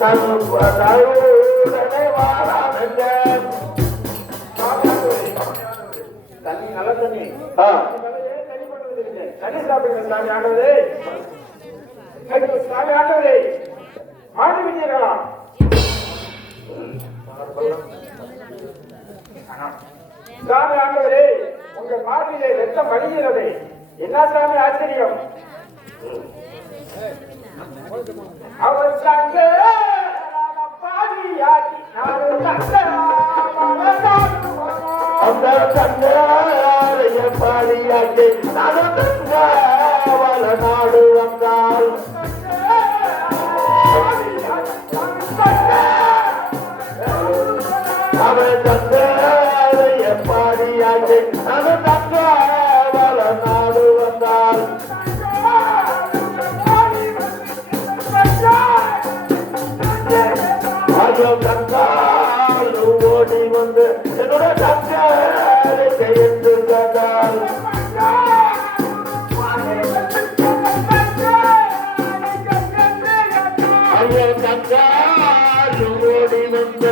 சர்வ கருடனை தண்ணி நல்ல தண்ணி தண்ணி சாப்பிடுங்க சாமி ஆண்டவரே சாமி ஆண்டவரே மாட்டு விஞ்ஞர்களா சாமி ஆண்டவரே உங்க மாட்டிலே ரத்தம் வழிகிறதே என்ன சாமி ஆச்சரியம் அவர் சங்கே அந்த கண்ணைய பாடியாக்கி நடந்த வள நாடு வந்தால். அவன் தங்க ஓடி வந்து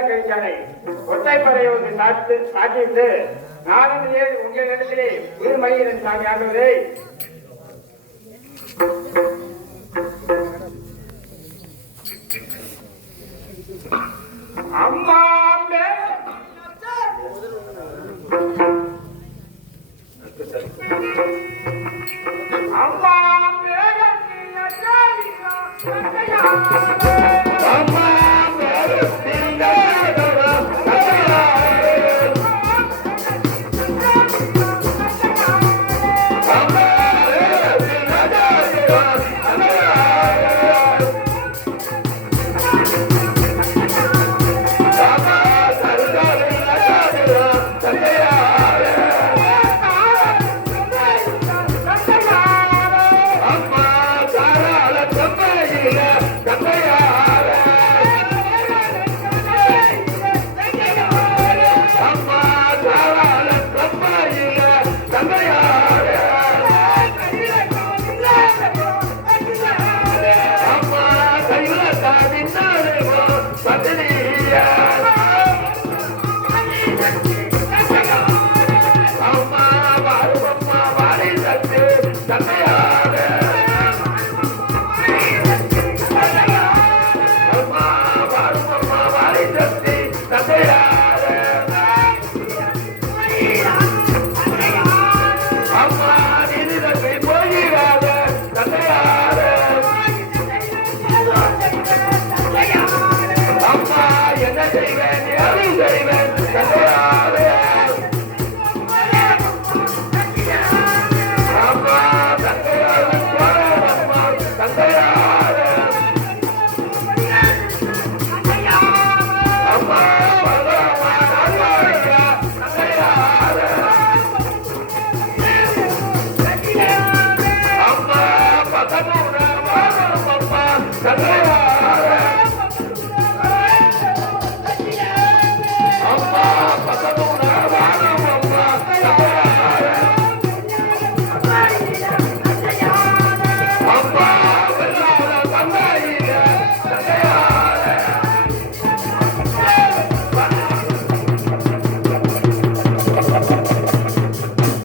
வெங்கல கழிச்சாலை ஒற்றைப்பறையை வந்து சாத்து சாட்டிவிட்டு நானும் ஏறி உங்களிடத்திலே உயிர்மயிரன் சாமி ஆண்டவரே அம்மா அம்மே. Deus.